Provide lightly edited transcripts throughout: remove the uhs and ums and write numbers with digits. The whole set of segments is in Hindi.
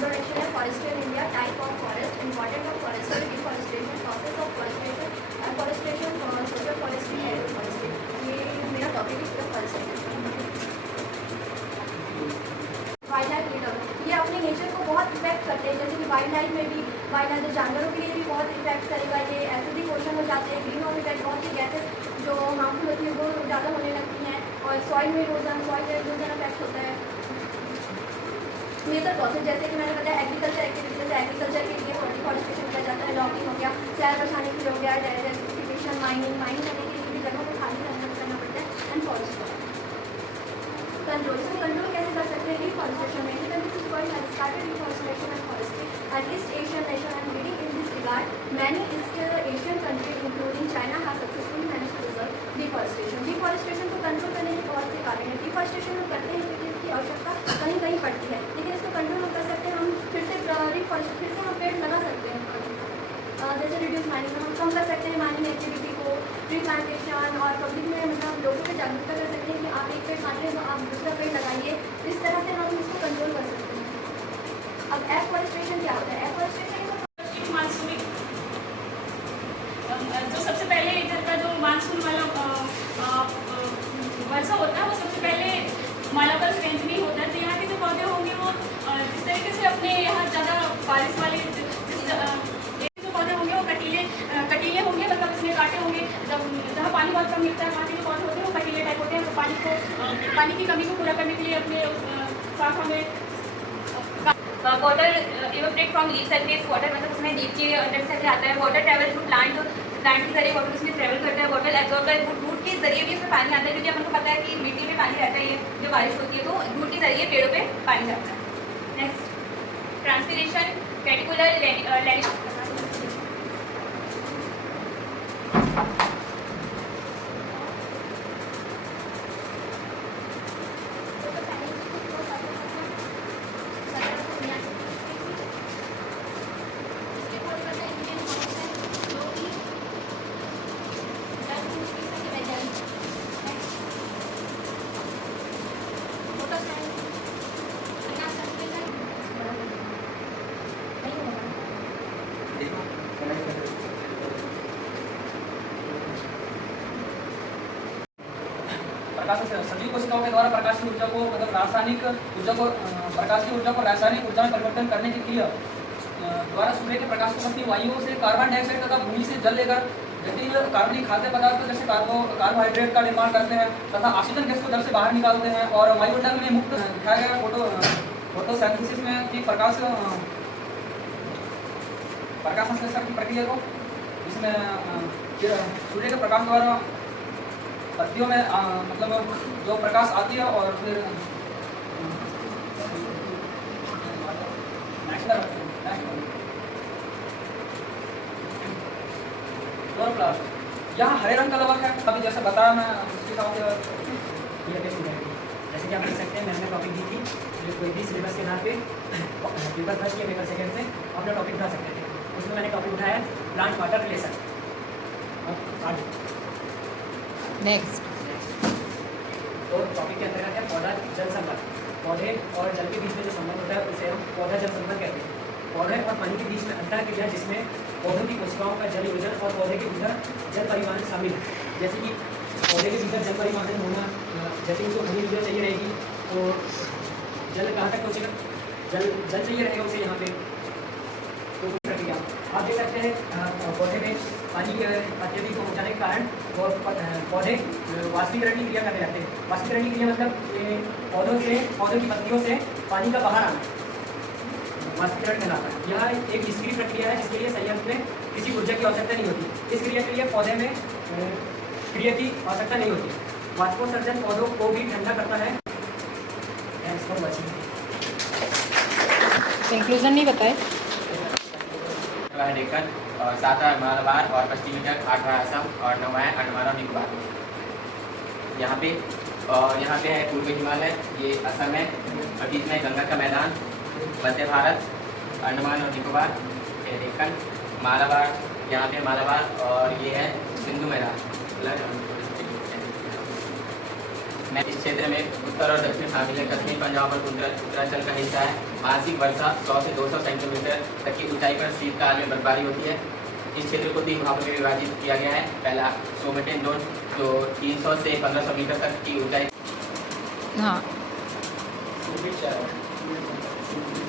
इंट्रोडक्शन है forestry in India, type of forest, important of forestry, deforestation, process of forestation, afforestation, social forestry, aerial forestry. ये मेरा टॉपिक है सिर्फ फॉरेस्ट्री। वाइल्ड लाइफ लीडर, ये अपने नेचर को बहुत इफेक्ट करते हैं, जैसे कि वाइल्ड लाइफ में भी वाइल्ड लाइफ जानवरों के लिए भी बहुत इफेक्ट करेगा। ये एसिडिक ओशन हो जाते हैं, ग्रीन हाउस इफेक्ट, बहुत सी गैसेज जो हार्मफुल होती है वो ज़्यादा होने लगती हैं, और सॉइल में इरोजन, सॉइल इरोजन इफेक्ट होता है। मेजर प्रोसेस जैसे कि मैंने बताया एग्रीकल्चर एक्टिविटीज, एग्रीकल्चर के लिए डिफॉरेस्टेशन किया जाता है, लॉगिंग हो गया, शहर बसाने के लिए हो गया, डेजर्टिफिकेशन, माइनिंग करने के लिए भी जगहों को खाली करना पड़ता है, एंड फॉरेस्ट कंट्रोल। इसको कंट्रोल कैसे कर सकते हैं? डिफॉरेस्टेशन में deforestation and forestry and East Asian nation and leading in this regard many East Asian countries including China have successfully managed to reserve deforestation. Deforestation को कंट्रोल करने के बहुत से कारण हैं। डिफॉरेस्टेशन हम करते हैं क्योंकि इसकी आवश्यकता कहीं कहीं पड़ती है, लेकिन इसको कंट्रोल हम कर सकते हैं, हम फिर से हम पेड़ लगा सकते हैं। जैसे रिड्यूस माइनिंग, हम कम कर सकते हैं माइनिंग एक्टिविटी को, ट्री प्लांटेशन, और पब्लिक में मतलब लोगों को जागरूकता कर सकते हैं कि आप एक पेड़ काट रहे हैं तो आप दूसरा पेड़ लगाइए। इस तरह से हम इसको कंट्रोल कर सकते हैं। अब एफॉरेस्टेशन क्या होता है? एफॉरेस्टेशन मानसूनिक, जो सबसे पहले इधर का जो मानसून वाला वर्षा होता है वो सबसे पहले मालाबार रेंज में होता है। तो यहाँ के जो पौधे होंगे वो जिस तरीके से अपने यहाँ ज़्यादा बारिश वाले जो पौधे होंगे वो कटीले होंगे, मतलब इसमें कांटे होंगे। जहाँ पानी बहुत कम मिलता है वहाँ के जो पौधे होते हैं वो कटीले टाइप होते हैं। तो पानी की कमी को पूरा करने के लिए अपने शाखा में water evaporate from leaf surface water, मतलब उसमें लीफ के अंदर से आता है। वाटर ट्रैवल थ्रू प्लांट के जरिए वाटर उसमें ट्रैवल करता है। वाटर एब्जॉर्ब कर रूट के जरिए भी उसमें पानी आता है, क्योंकि अपन को पता है कि मिट्टी में पानी रहता है, ये जो बारिश होती है तो रूट के जरिए पेड़ों पे पानी जाता है। नेक्स्ट ट्रांसपिरेशन, कैटिकुलर सजीव कोशिकाओं के द्वारा प्रकाशीय ऊर्जा को मतलब रासायनिक ऊर्जा को प्रकाशीय ऊर्जा को रासायनिक ऊर्जा में परिवर्तन करने की क्रिया द्वारा सूर्य के प्रकाश को बढ़ती वायुओं से कार्बन डाइऑक्साइड तथा भूमि से जल लेकर जटिल कार्बनिक खाद्य पदार्थों जैसे कार्बोहाइड्रेट का निर्माण करते हैं तथा ऑक्सीजन गैस को जल से बाहर निकालते हैं। और वायुमंडल में मुक्त दिखाया गया फोटोसिंथेसिस में कि प्रकाश संश्लेषण की प्रक्रिया को, जिसमें सूर्य के प्रकाश द्वारा पत्तियों में मतलब जो प्रकाश आती है और फिर यहाँ हरे रंग का लवक है, अभी जैसे बताया मैं उसके साथ जैसे कि आप देख सकते हैं मैंने टॉपिक दी थी जो कोई भी सिलेबस के आधार पे पेपर फर्स्ट या पेपर सेकेंड से अपना टॉपिक उठा सकते थे। उसमें मैंने टॉपिक उठाया प्लांट वाटर रिलेशन। नेक्स्ट तो टॉपिक के अंतर्गत है पौधा जल संपर्क। पौधे और जल के बीच में जो संबंध होता है उसे हम पौधा जल संपर्क कहते हैं। पौधे और पानी के बीच में अंतर क्रिया जिसमें पौधों की कोशिकाओं का जल योजन और पौधे के भीतर जल परिवहन शामिल है। जैसे कि पौधे के भीतर जल परिवहन होना, जैसे उसको हरी ऊर्जा चाहिए रहेगी तो जल कहाँ तक पहुँचेगा, जल चाहिए रहेगा उसे यहाँ पे। तो प्रक्रिया आप देख सकते हैं पौधे में पानी के अत्यधिक पहुँचाने के कारण पौधे वाष्पीकरण की क्रिया करने लगते हैं। वाष्पीकरण की क्रिया मतलब पौधों की पत्तियों से पानी का बाहर आना वाष्पीकरण कहलाता है। यह एक निष्क्रिय प्रक्रिया है जिसके लिए संयंत्र में किसी ऊर्जा की आवश्यकता नहीं होती। इस क्रिया के लिए पौधे में क्रिया की आवश्यकता नहीं होती। वाष्पोत्सर्जन पौधों को भी ठंडा करता है। इंक्लूजन नहीं बताए। डेक्कन और 7वां मालाबार और पश्चिमी तट 8वां असम और 9वां अंडमान और निकोबार। यहाँ पे है पूर्व हिमालय, ये असम है, और बीच में गंगा का मैदान, मध्य भारत, अंडमान और निकोबार, डेक्कन, मालाबार, यहाँ पे मालाबार, और ये है सिंधु मैदान। मैं इस क्षेत्र में उत्तर और दक्षिण शामिल है। कश्मीर, पंजाब और उत्तरांचल का हिस्सा है। मासिक वर्षा 100 से 200 सेंटीमीटर तक की ऊंचाई पर शीतकाल में बर्फबारी होती है। इस क्षेत्र को 3 भागों में विभाजित किया गया है। पहला सोमेटेन जोन, जो 300 से 1500 मीटर तक की ऊंचाई।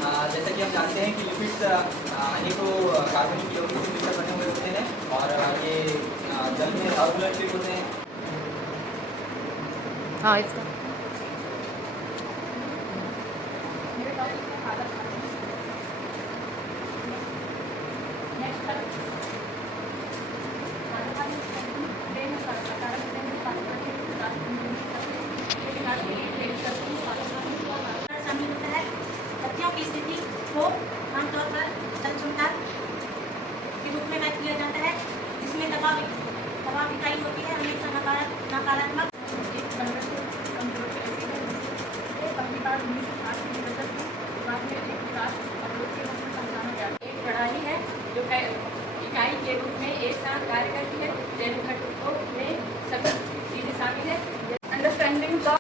हाँ जैसा कि हम जानते हैं कि लिपिड्स अनेकों कार्बनिक यौगिकों से मिलकर बने हुए होते हैं और ये जल में ऑर्गेनिक होते हैं। हाँ इसका मेरे टॉपिक में खादर नेक्स्ट शामिल होता है। तथ्यों की स्थिति को आमतौर पर जल क्षमता के रूप में व्यक्त किया जाता है, जिसमें दबाव इकाई होती है, हमेशा नकारात्मक